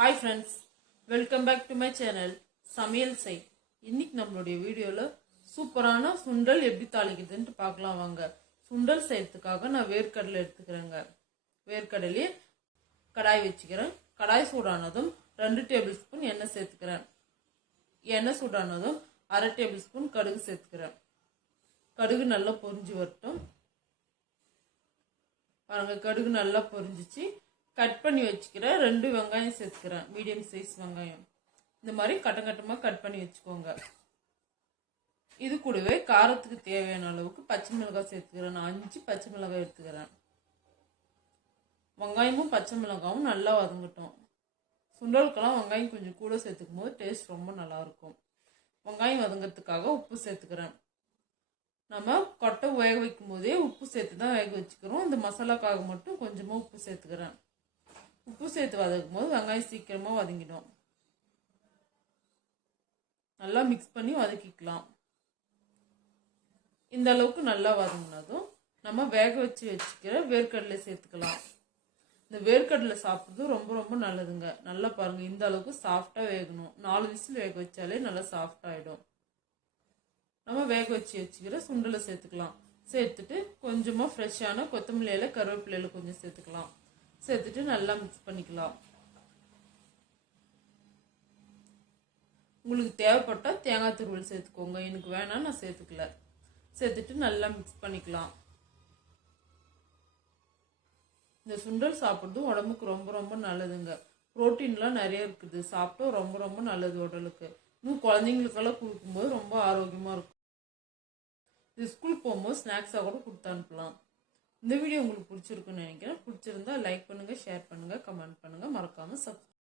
Hi friends, welcome back to my channel சமையல் செய். இன்னைக்கு நம்மளுடைய வீடியோல சூப்பரான சுண்டல் எப்படி தாளிக்குதுன்னு பார்க்கலாம் வாங்க. சுண்டல் செய்யறதுக்காக நான் வேர்க்கடலை எடுத்துக்கிறேங்க. வேர்க்கடலையை கடாய் வச்சுக்கிறேன். கடாய் சூடானதும் 2 டேபிள் ஸ்பூன் எண்ணெய் சேர்த்துக்கிறேன். எண்ணெய் சூடானதும் 1/2 டேபிள் ஸ்பூன் கடுகு சேர்த்துக்கிறேன். கடுகு நல்லா பொரிஞ்சு வரட்டும். பாருங்க, கடுகு நல்லா பொரிஞ்சிச்சு. கட் பண்ணி வச்சுக்கிற 2 வெங்காயம் சேர்த்துக்கிறேன். மீடியம் சைஸ் வெங்காயம் இந்த மாதிரி கட்டமாக கட் பண்ணி வச்சுக்கோங்க. இது கூடவே காரத்துக்கு தேவையான அளவுக்கு பச்சை மிளகாய் சேர்த்துக்கிறேன். நான் 5 பச்சை மிளகாய் எடுத்துக்கிறேன். வெங்காயமும் பச்சை மிளகாயும் நல்லா வதங்கட்டும். சுண்டலுக்கெல்லாம் வெங்காயம் கொஞ்சம் கூட சேர்த்துக்கும் போது டேஸ்ட் ரொம்ப நல்லா இருக்கும். வெங்காயம் வதங்கிறதுக்காக உப்பு சேர்த்துக்கிறேன். நம்ம கொட்டை வேக வைக்கும் போதே உப்பு சேர்த்து தான் வேக வச்சுக்கிறோம். இந்த மசாலாக்காக மட்டும் கொஞ்சமாக உப்பு சேர்த்துக்கிறேன். உப்பு சேர்த்து வதக்கும் போது வெங்காயம் சீக்கிரமா வதங்கிடும். நல்லா மிக்ஸ் பண்ணி வதக்கிக்கலாம். இந்த அளவுக்கு நல்லா வதங்கினதும் நம்ம வேக வச்சுக்கிற வேர்க்கடலை சேர்த்துக்கலாம். இந்த வேர்க்கடலை சாப்பிட்றது ரொம்ப ரொம்ப நல்லதுங்க. நல்லா பாருங்க, இந்த அளவுக்கு சாஃப்டா வேகணும். 4 விசில் வேக வச்சாலே நல்லா சாஃப்ட் ஆயிடும். நம்ம வேக வச்சுக்கிற சுண்டலை சேர்த்துக்கலாம். சேர்த்துட்டு கொஞ்சமா ஃப்ரெஷ்ஷான கொத்தமல்லி இலை, கருவேப்பிலை இலை கொஞ்சம் சேர்த்துக்கலாம். சேர்த்துட்டு நல்லா மிக்ஸ் பண்ணிக்கலாம். உங்களுக்கு தேவைப்பட்டா தேங்காய் துருவல் சேர்த்துக்கோங்க. எனக்கு வேணாம், நான் சேர்த்துக்கல. சேர்த்துட்டு நல்லா மிக்ஸ் பண்ணிக்கலாம். இந்த சுண்டல் சாப்பிட்றது உடம்புக்கு ரொம்ப ரொம்ப நல்லதுங்க. புரோட்டீன்லாம் நிறைய இருக்குது. சாப்பிட்டா ரொம்ப ரொம்ப நல்லது உடலுக்கு. இன்னும் குழந்தைங்களுக்கெல்லாம் கொடுக்கும்போது ரொம்ப ஆரோக்கியமா இருக்கும். இது ஸ்கூல் போகும்போது ஸ்நாக்ஸாக கூட கொடுத்து அனுப்பலாம். இந்த வீடியோ உங்களுக்கு பிடிச்சிருக்குன்னு நினைக்கிறேன். பிடிச்சிருந்தா லைக் பண்ணுங்க, ஷேர் பண்ணுங்க, கமெண்ட் பண்ணுங்க, மறக்காம சப்ஸ்கிரைப்